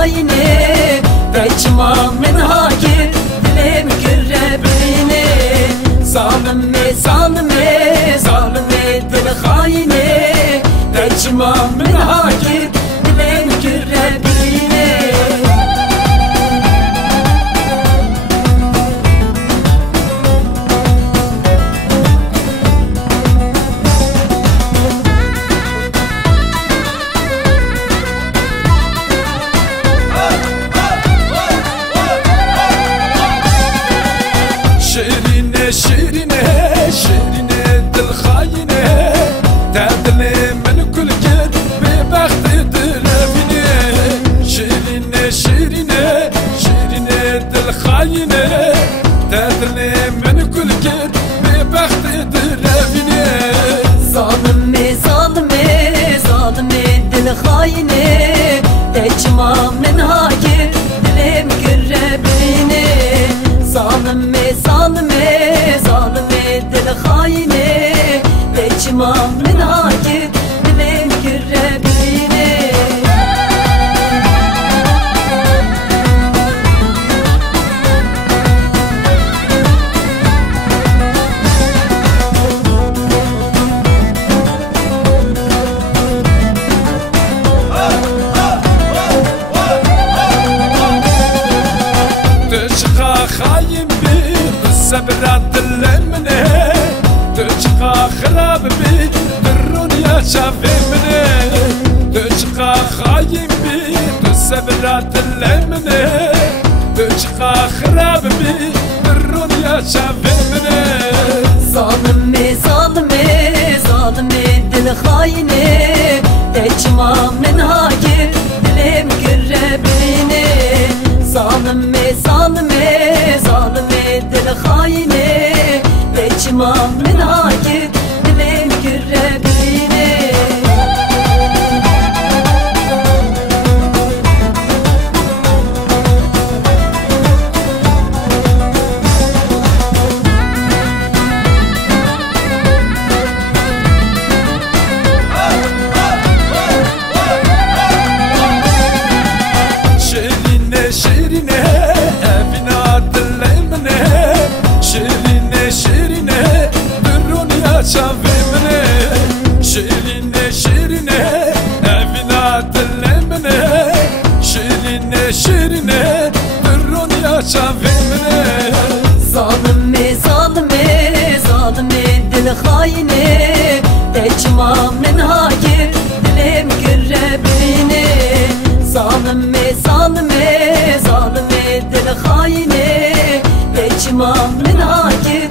خاينه تجمع من هاجر دلم قربيني ظالمي ظالمي ظالمي دل خاينه تجمع من هاجر دلم قربيني شيرينه شيرينه دل خاينه تعدلي من كل جد ببخت دلفيني شيرينه شيرينه دل خاينه تعدلي من كل جد ببخت دلفيني ظالمي ظالمي ظالمي دل خاينه تجمع من هاجر دلم قربيني ظالمي ظالمي ظالمي دل خاينه تجمع من هاجر دلم قربيني خاين بي بالسبرات اللمنه تشقى خراب بي بالرونيا شافي منه تشقى خاين بي بالسبرات اللمنه تشقى خراب بي بالرونيا شافي منه ظالمي ظالمي ظالمي دل خاينه تجمع من هاجر دلم قربيني ظالمي ظالمي ظالمي دل خاينه تجمع من هاجر دلم قربيني شيرينه بنات اللمنه شيرينه بالرونيا شافي منه شيرينه بنات اللمنه شيرينه بالرونيا شافي منه ظالمي ظالمي ظالمي دل خاينه تجمع من هاجر دلم قربيني ظالمي ظالمي ظالمي دل خاينه تجمع من هاجر